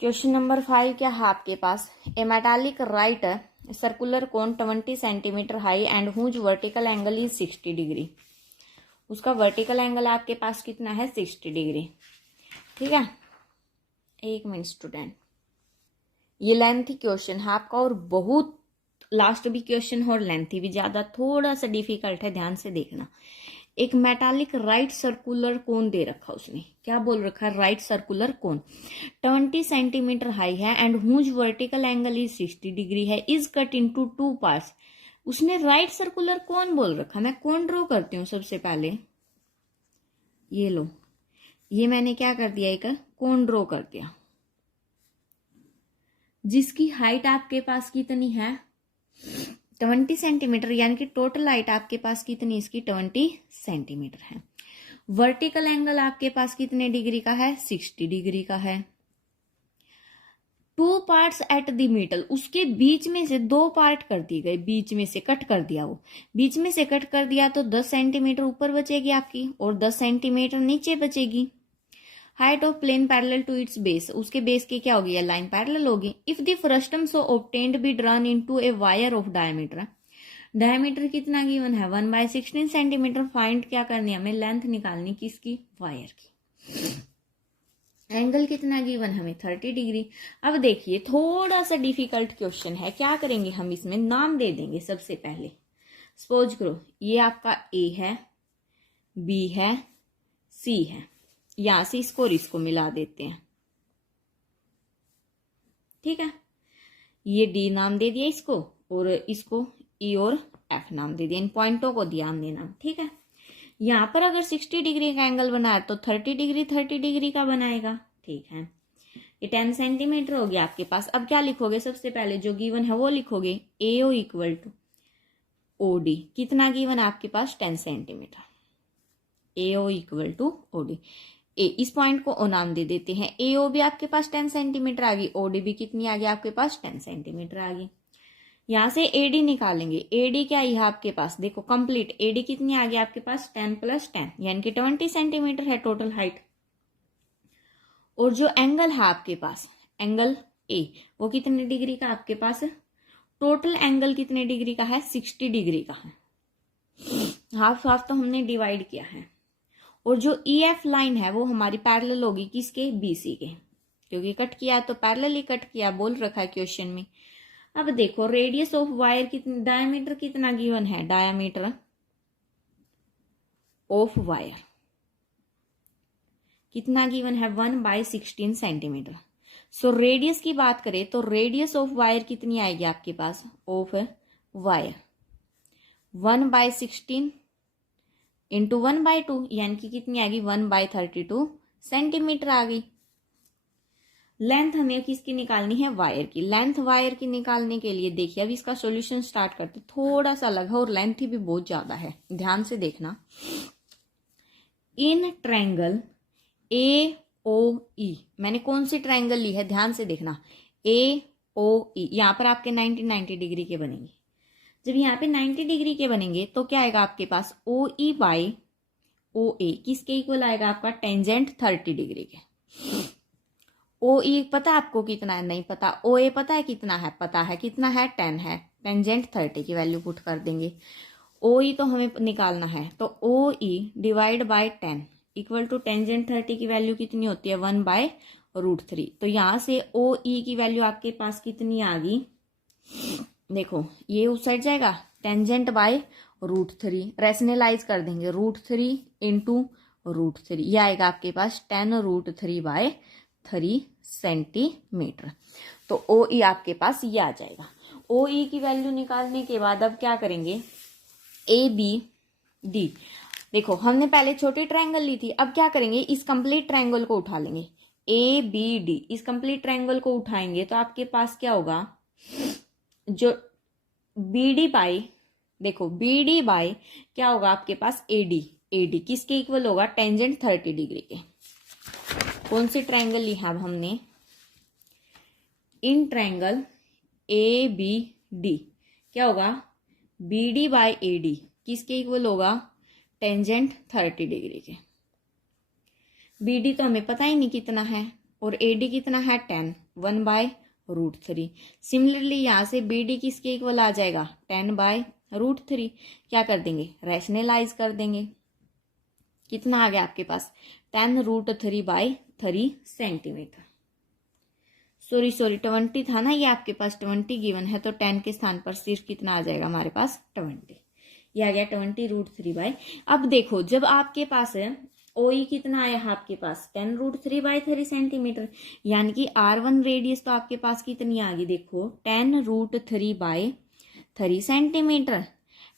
Question number 5 क्या है आपके पास। A metallic right circular cone 20 centimetre high and whose vertical angle is 60 degree. उसका वर्टिकल एंगल आपके पास कितना है, 60 डिग्री। ठीक है, एक मिनट स्टूडेंट, ये लेंथी क्वेश्चन है आपका और बहुत लास्ट भी क्वेश्चन है और लेंथी भी ज्यादा, थोड़ा सा डिफिकल्ट है, ध्यान से देखना। एक मेटालिक राइट सर्कुलर कोन दे रखा, उसने क्या बोल रखा है, right circular cone 20 centimetre high है and whose vertical angle is 60 degree है, इज कट इनटू 2 पार्ट्स। उसने राइट सर्कुलर कोन बोल रखा। मैं कोन ड्रॉ करती हूँ सबसे पहले, ये लो, ये मैंने क्या कर दिया, एक कोन ड्रॉ कर दिया जिसकी हाइट आपके पास कितनी है, 20 सेंटीमीटर, यानी कि टोटल हाइट आपके पास कितनी, इसकी 20 सेंटीमीटर है। वर्टिकल एंगल आपके पास कितने डिग्री का है, 60 डिग्री का है। 2 पार्ट्स एट द मिडल, उसके बीच में से 2 पार्ट कर दिए गए, बीच में से कट कर दिया, वो बीच में से कट कर दिया तो 10 सेंटीमीटर ऊपर बचेगी आपकी और 10 सेंटीमीटर नीचे बचेगी। Height of plane parallel to its base, उसके बेस की क्या होगी, लाइन पैरेलल होगी। If the frustum so obtained be drawn into a wire of diameter, diameter कितना गिवन है, 1/16 सेंटीमीटर। फाइंड क्या करनी है हमें, लेंथ निकालनी किसकी, वायर की। एंगल कितना गिवन हमें, 30 डिग्री। अब देखिए थोड़ा सा डिफिकल्ट क्वेश्चन है, क्या करेंगे हम, इसमें नाम दे देंगे सबसे पहले। सपोज करो ये आपका ए है, बी है, सी है, यहां से इसको और इसको मिला देते हैं। ठीक है, ये डी नाम दे दिया इसको और इसको ई और एफ नाम दे दिया। इन पॉइंटों को ध्यान देना। ठीक है, यहां पर अगर 60 डिग्री का एंगल बनाया तो 30 डिग्री का बनाएगा। ठीक है, ये 10 सेंटीमीटर हो गया आपके पास। अब क्या लिखोगे, सबसे पहले जो गिवन है वो लिखोगे, एओ इक्वल टू ओडी। कितना गिवन है आपके पास, 10 centimetre. AO equal to OD, A, इस पॉइंट को ओ नाम दे देते हैं। एओ भी आपके पास 10 सेंटीमीटर आ गई, ओडी भी कितनी आ गई आपके पास, 10 सेंटीमीटर आ गई। यहां से एडी निकालेंगे, एडी क्या है आपके पास, देखो कंप्लीट एडी कितनी आ गई आपके पास, 10 + 10 यानी कि 20 सेंटीमीटर है टोटल हाइट। और जो एंगल है आपके पास, एंगल ए, वो कितने डिग्री का आपके पास है, टोटल एंगल कितने डिग्री का है, 60 डिग्री का है। हाफ हाफ तो हमने डिवाइड किया है। और जो ई एफ लाइन है वो हमारी पैरेलल होगी किसके, बीसी के, क्योंकि कट किया तो पैरेलल ही कट किया, बोल रखा है क्वेश्चन में। अब देखो रेडियस ऑफ वायर कितनी, डायमीटर कितना गिवन है, डायमीटर ऑफ वायर कितना गिवन है, 1/16 सेंटीमीटर। सो रेडियस की बात करें तो रेडियस ऑफ वायर कितनी आएगी आपके पास, ऑफ वायर 1/16 इंटू 1/2 यानी कि कितनी आ गई, 1/32 सेंटीमीटर आ गई। लेंथ हमें किसकी निकालनी है, वायर की। लेंथ वायर की निकालने के लिए देखिए अब इसका सॉल्यूशन स्टार्ट करते, थोड़ा सा अलग है और लेंथ भी बहुत ज्यादा है, ध्यान से देखना। इन ट्रायंगल ए ओ ई, मैंने कौन सी ट्रायंगल ली है, ध्यान से देखना, ए ओ ई, यहां पर आपके 90 डिग्री के बनेंगे। जब यहाँ पे 90 डिग्री के बनेंगे तो क्या आएगा आपके पास, ओ ई बाई ओ ए किसके इक्वल आएगा आपका, टेंजेंट 30 डिग्री के। ओ ई पता है आपको कितना है, नहीं पता। ओ ए पता है कितना है, पता है कितना है, 10 है। टेंजेंट 30 की वैल्यू पुट कर देंगे। ओ ई तो हमें निकालना है, तो O E divide by 10 equal to tangent 30 की वैल्यू कितनी होती है, 1/√3। तो यहां से ओ ई की वैल्यू आपके पास कितनी आ गई, देखो ये उस साइड जाएगा, टेंजेंट बाय √3, रेशनलाइज कर देंगे, √3 इंटू √3, ये आएगा आपके पास 10√3/3 सेंटीमीटर। तो ओ ई आपके पास ये आ जाएगा। ओ ई की वैल्यू निकालने के बाद अब क्या करेंगे, ए बी डी, देखो हमने पहले छोटी ट्रायंगल ली थी, अब क्या करेंगे, इस कंप्लीट ट्रायंगल को उठा लेंगे, ए बी डी, इस कंप्लीट ट्रायंगल को उठाएंगे तो आपके पास क्या होगा, जो बी डी बाई, देखो बी डी बाई क्या होगा आपके पास, एडी, एडी किसके इक्वल होगा, टेंजेंट 30 डिग्री के। कौन सी ट्रायंगल ली है अब हमने, in triangle A B D क्या होगा, B D by A D किसके इक्वल होगा, टेंजेंट 30 डिग्री के। बी डी तो हमें पता ही नहीं कितना है, और AD कितना है 10, 1/√3। सिमिलरली यहाँ से BD किसके इक्वल आ जाएगा 10/√3। क्या कर देंगे, रैशनलाइज कर देंगे। कितना आ गया आपके पास 10√3/3 सेंटीमीटर। सॉरी 20 था ना, ये आपके पास 20 गिवन है, तो 10 के स्थान पर सिर्फ कितना आ जाएगा हमारे पास 20। ये आ गया 20√3/। अब देखो जब आपके पास है OE कितना आया है आपके पास 10√3/3 सेंटीमीटर, यानी कि R1 रेडियस तो आपके पास कितनी आ गई, देखो 10√3/3 सेंटीमीटर।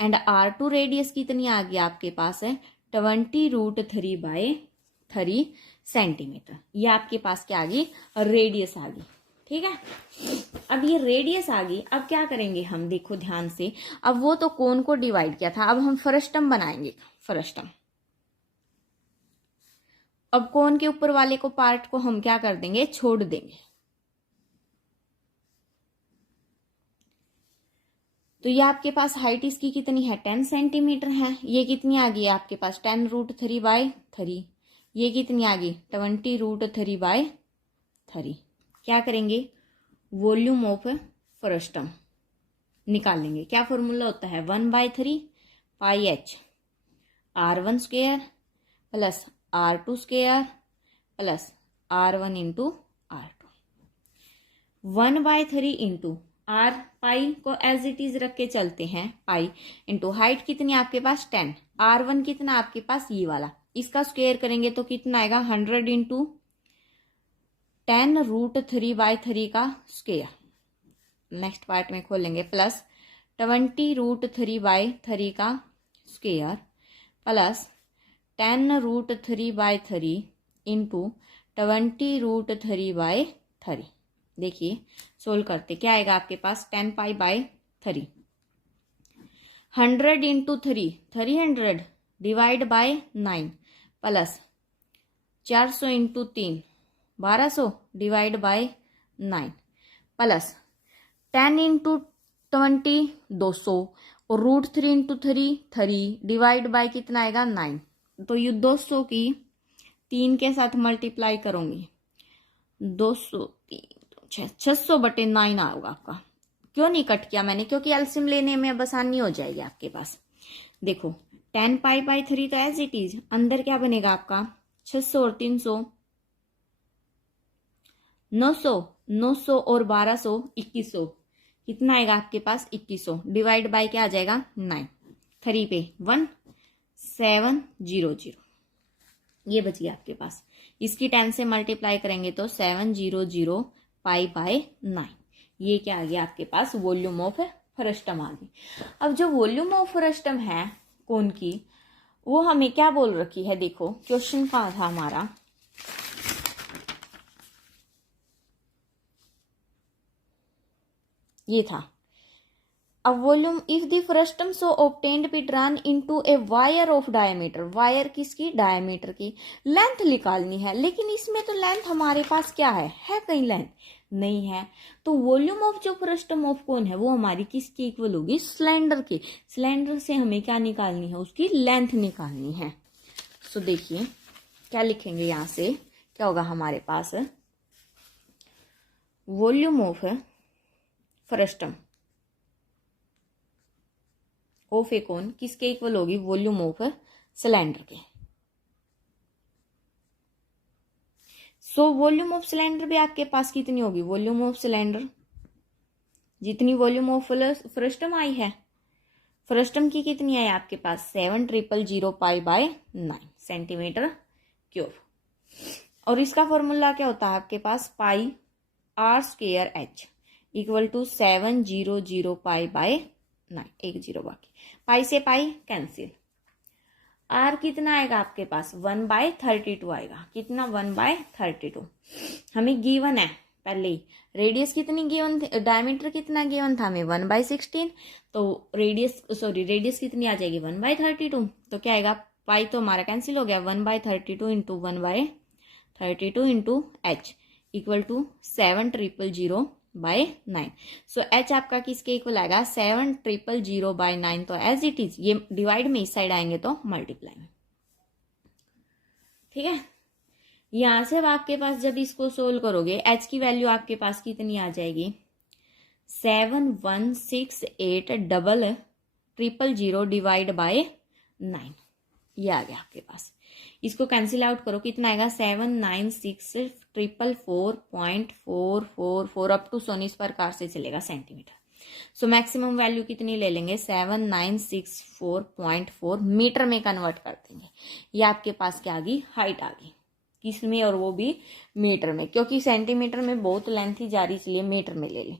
एंड R2 रेडियस कितनी आ गई आपके पास है 20√3/3 सेंटीमीटर। ये आपके पास क्या आ गई, रेडियस आ गई। ठीक है, अब ये रेडियस आ गई। अब क्या करेंगे हम, देखो ध्यान से, अब वो तो कोन को डिवाइड किया था, अब हम फ्रस्टम बनाएंगे। फ्रस्टम, अब कोन के ऊपर वाले को पार्ट को हम क्या कर देंगे, छोड़ देंगे। तो ये आपके पास हाइट इसकी कितनी है 10 सेंटीमीटर है। ये कितनी आ गई आपके पास 10√3/3। ये कितनी आ गई 20√3/3। क्या करेंगे, वॉल्यूम ऑफ फ्रस्टम निकालेंगे। क्या फॉर्मूला होता है 1/3 πh R1 square plus R2 square plus R1 into R2। 1/3 into R, पाई को एज इट इज रख के चलते हैं, पाई इंटू हाइट कितनी आपके पास 10, R1 कितना आपके पास ये वाला, इसका स्क्वायर करेंगे तो कितना आएगा 100 इंटू 10√3/3 का स्क्वायर। नेक्स्ट पार्ट में खोलेंगे, प्लस 20√3/3 का स्क्वायर प्लस 10√3/3 इंटू 20√3/3। देखिए सोल्व करते क्या आएगा आपके पास 10π/3। 100 into 3 300 divide by 9 plus 400 into 3 1200 divide by 9 plus 10 into 20 200 और √3 इंटू 3 डिवाइड बाय कितना आएगा 9। तो ये 200 की 3 के साथ मल्टीप्लाई करूंगी, 200 600/9 होगा आपका। क्यों नहीं कट किया मैंने, क्योंकि एलसीएम लेने में अब आसानी हो जाएगी आपके पास। देखो 10π/3 तो एज इट इज, अंदर क्या बनेगा आपका 600 और 300 900 और 1200 2100। कितना आएगा आपके पास 2100 डिवाइड बाय क्या आ जाएगा 9, 3 पे 1 700। ये बच गया आपके पास। इसकी 10 से मल्टीप्लाई करेंगे तो 700 π/9। ये क्या आ गया आपके पास वॉल्यूम ऑफ फ्रस्टम आ गई। अब जो वॉल्यूम ऑफ फ्रस्टम है कोन की, वो हमें क्या बोल रखी है, देखो क्वेश्चन कहाँ था हमारा, ये था a volume if the frustum so obtained be drawn into a wire of diameter। Wire किसकी, डायमीटर की। लेंथ निकालनी है, लेकिन इसमें तो लेंथ हमारे पास क्या है कहीं लेंथ नहीं है। तो वॉल्यूम ऑफ जो फ्रस्टम ऑफ कोन है वो हमारी किसकी इक्वल होगी, सिलेंडर की। सिलेंडर से हमें क्या निकालनी है, उसकी लेंथ निकालनी है। सो देखिए क्या लिखेंगे, यहाँ से क्या होगा हमारे पास वॉल्यूम ऑफ फ्रस्टम ऑफ ए कोन किसके इक्वल होगी, वॉल्यूम ऑफ सिलेंडर के। सो वॉल्यूम ऑफ सिलेंडर भी आपके पास कितनी होगी, वॉल्यूम ऑफ सिलेंडर जितनी वॉल्यूम ऑफ फ्रस्टम आई है, फ्रस्टम की कितनी आई आपके पास 7000 π/9 सेंटीमीटर क्यूब। और इसका फॉर्मूला क्या होता है आपके पास पाई R² H इक्वल टू 700 π/9, 1 0 बाकी, पाई से पाई कैंसिल। R कितना आएगा आपके पास 1/32 आएगा। कितना 1/32 हमें गिवन है पहले ही। रेडियस कितनी गिवन थी, डायमीटर कितना गिवन था हमें 1/16। तो रेडियस कितनी आ जाएगी 1/32। तो क्या आएगा, पाई तो हमारा कैंसिल हो गया, 1/32 into 1/32 into H equal to 7000/9। So H आपका किसके इक्वल आएगा 7000/9। तो एज इट इज, ये डिवाइड में इस साइड आएंगे तो मल्टीप्लाई में, ठीक है। यहां से अब आपके पास जब इसको सोल्व करोगे एच की वैल्यू आपके पास कितनी आ जाएगी 7168000 डिवाइड बाय 9। ये आ गया आपके पास। इसको कैंसिल आउट करो, कितना आएगा 79644.444 अप टू सोनी इस प्रकार से चलेगा सेंटीमीटर। सो मैक्सिमम वैल्यू कितनी ले लेंगे 7964.4 मीटर में कन्वर्ट कर देंगे। ये आपके पास क्या आ गई हाइट आ गई, किसमें, और वो भी मीटर में, क्योंकि सेंटीमीटर में बहुत लेंथ ही जा रही, इसलिए मीटर में ले लें।